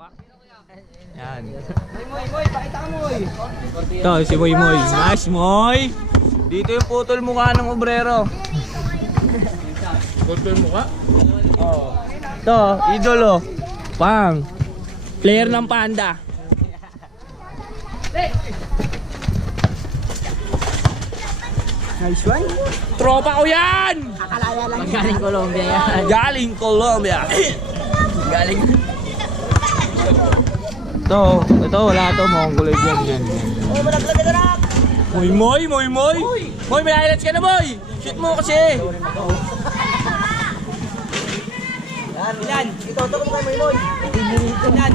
Yan. Moy, pakita ka Moy. Ito, si Moy Moy. Nice, Moy. Dito yung putol mukha ng obrero. Putol mukha? Oo. Ito, idolo. Pang. Player ng Panda. Nice one. Tropa ko yan! Kakalaya lang. Galing Colombia yan. Galing Colombia. Galing. Ito wala to, Mongoloid yan. Oh, malaglag ka na. Moy Moy, Moy Moy. Moy, may highlights ka na, Moy. Shoot mo kasi. Yan. Ito ko kay Moy. Yan.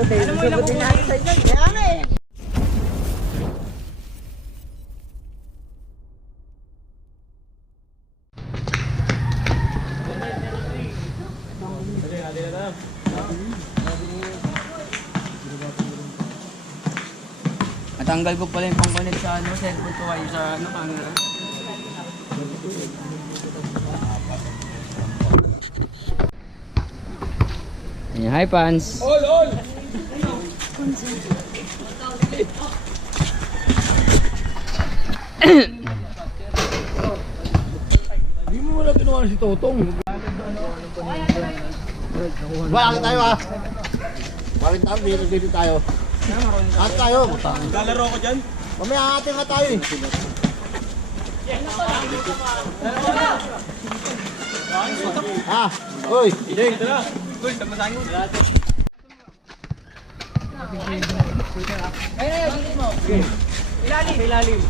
Ano mo ilang kukunin sa inyo? Kaya nga eh. Natanggal ko pala yung pang-connect sa cellphone ko kayo sa camera. Ayan, hi fans! All! Hindi mo wala ginawa si Totong. Bakit tayo ha? Bakit tayo? Dito tayo. At tayo. Lalaro ko dyan? Mamaya ating nga tayo eh. Ha? Uy! Ijeng, ito na. Uy, tamasahin mo. Ilalim.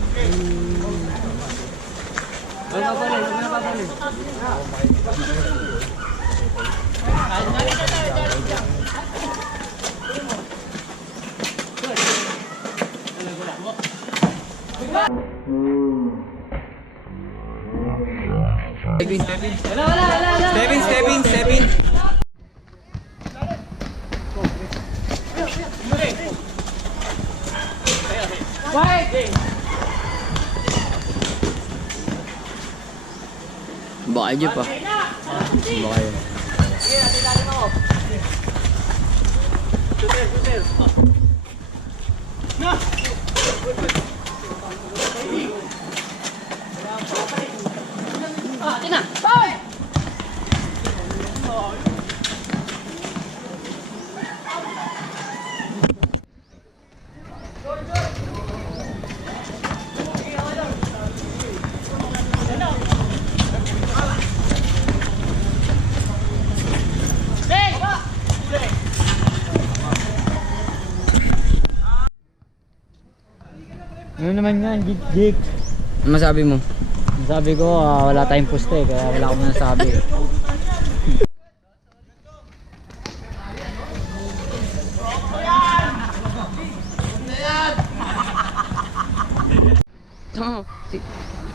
Stepin. Baka dyan pa. Baka yun. Ano naman yan, Jig? Ano masabi mo? Sabi ko, wala tayong puste, kaya wala akong nasabi.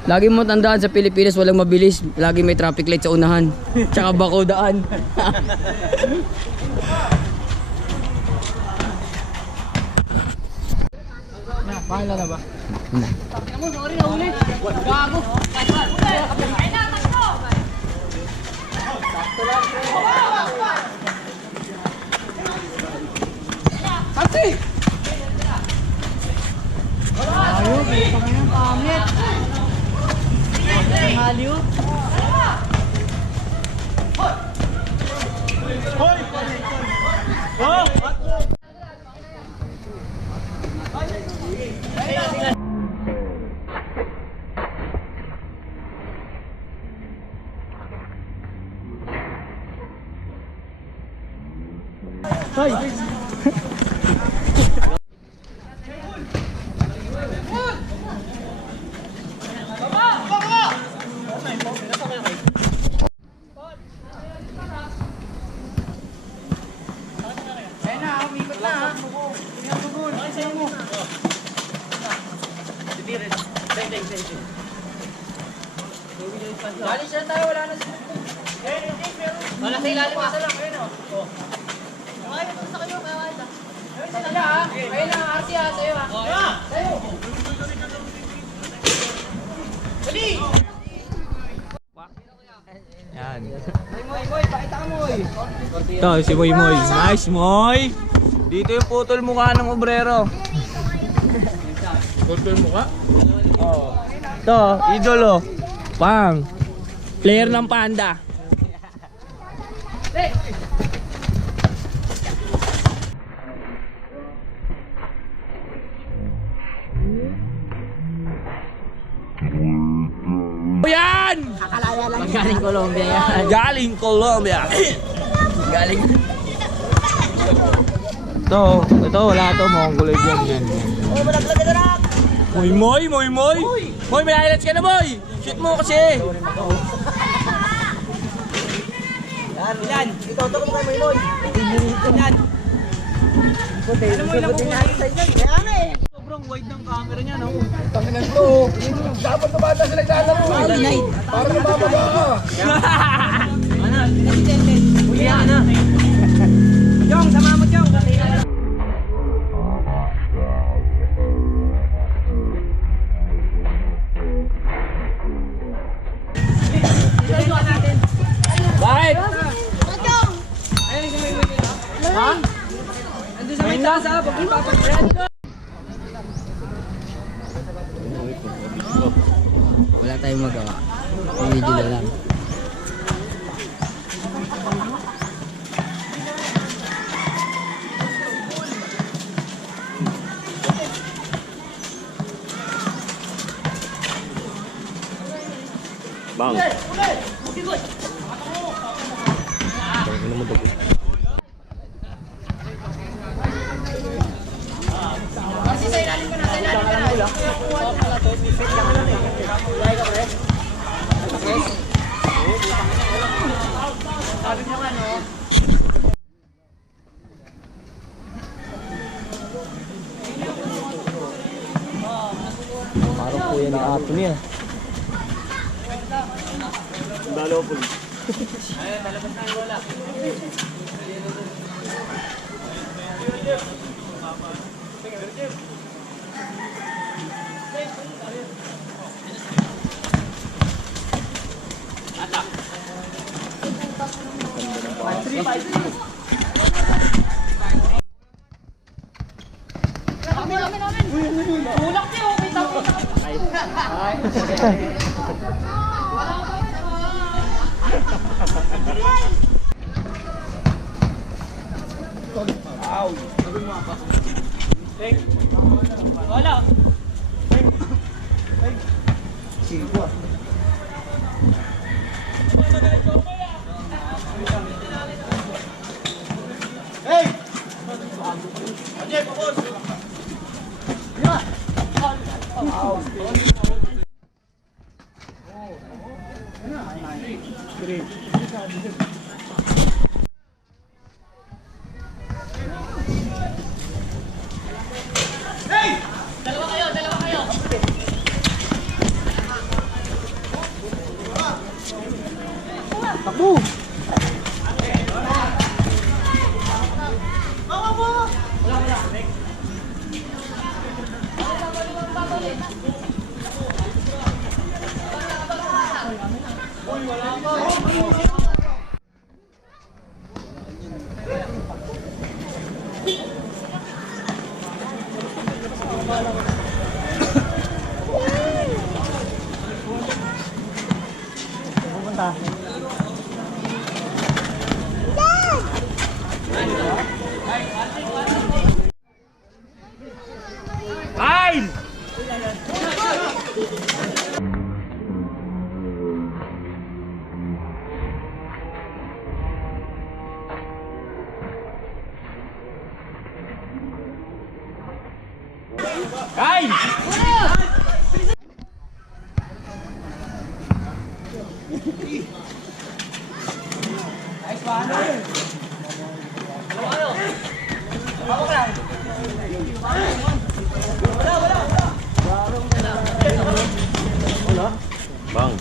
Lagi mo tandaan sa Pilipinas walang mabilis. Lagi may traffic light sa unahan. Tsaka bako daan. Pahala na ba? Galing siya tayo, wala na siya. Wala sa ilalim, nasa lang, ayun o. Kaya ito sa kayo, kaya kaya. Ayun sila ha, ayun na, RC ha, sa'yo ha. Sa'yo. Dali! Yan. Moy, pakita ka Ito, si Moy Moy. Nice, Moy! Dito yung putol mukha ng obrero. Putol mukha? Oo. Ito, idolo. Pang. Player ng Panda. Yan! Galing Colombia yan. Galing Colombia. Galing. Ito wala to, Mongoloid yan. Moy Moy, Moy Moy. Moy, may highlights ka na, Moy. Shoot mo kasi. Yan. Ikaw to kung kayo Moy Moy. Yan. Ano mo lang kung kaya nga eh. Sobrang wide ng camera niya, no? Tanginan to. Dapat na bata sila naglalaro. Para nabababa ka. Ano? Uy, ano? Jong, sama mo, Jong. Bakit? Ha? Andun sa may taas, ha? Pagpapagpapag. Wala tayong magawa. Video na lang. Bang. Parang kuya ni Ato niya. Dalo po. Tulak niyo, kita mo. Wala. Kain! Kain! Bang.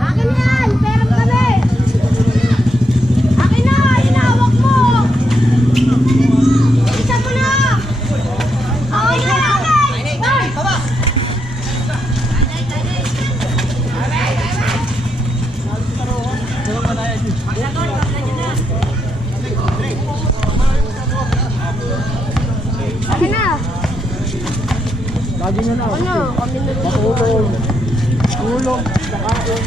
Akin yan! Pera kami! Akin na! Inawak mo! Isa mo na! Okay na! Gumulong. Nakaon.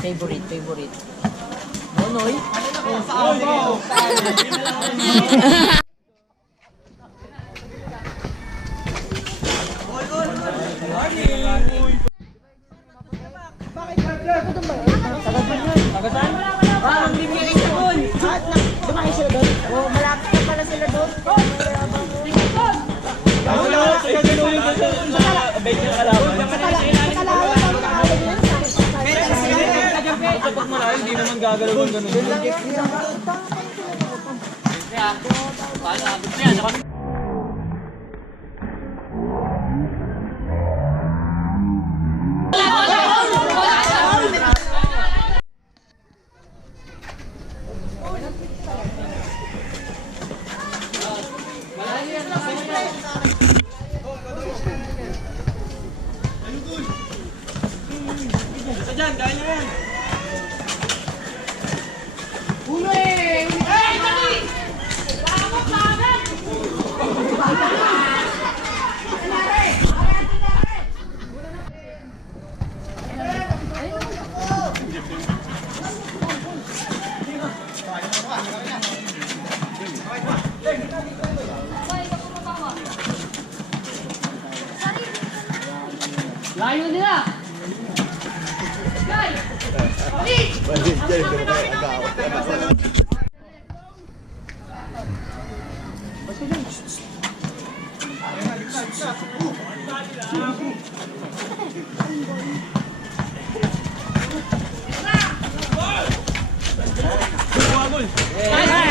Favorite. Nonoy? Hindi naman gagalaw ng ganun. Layo nila! Hey!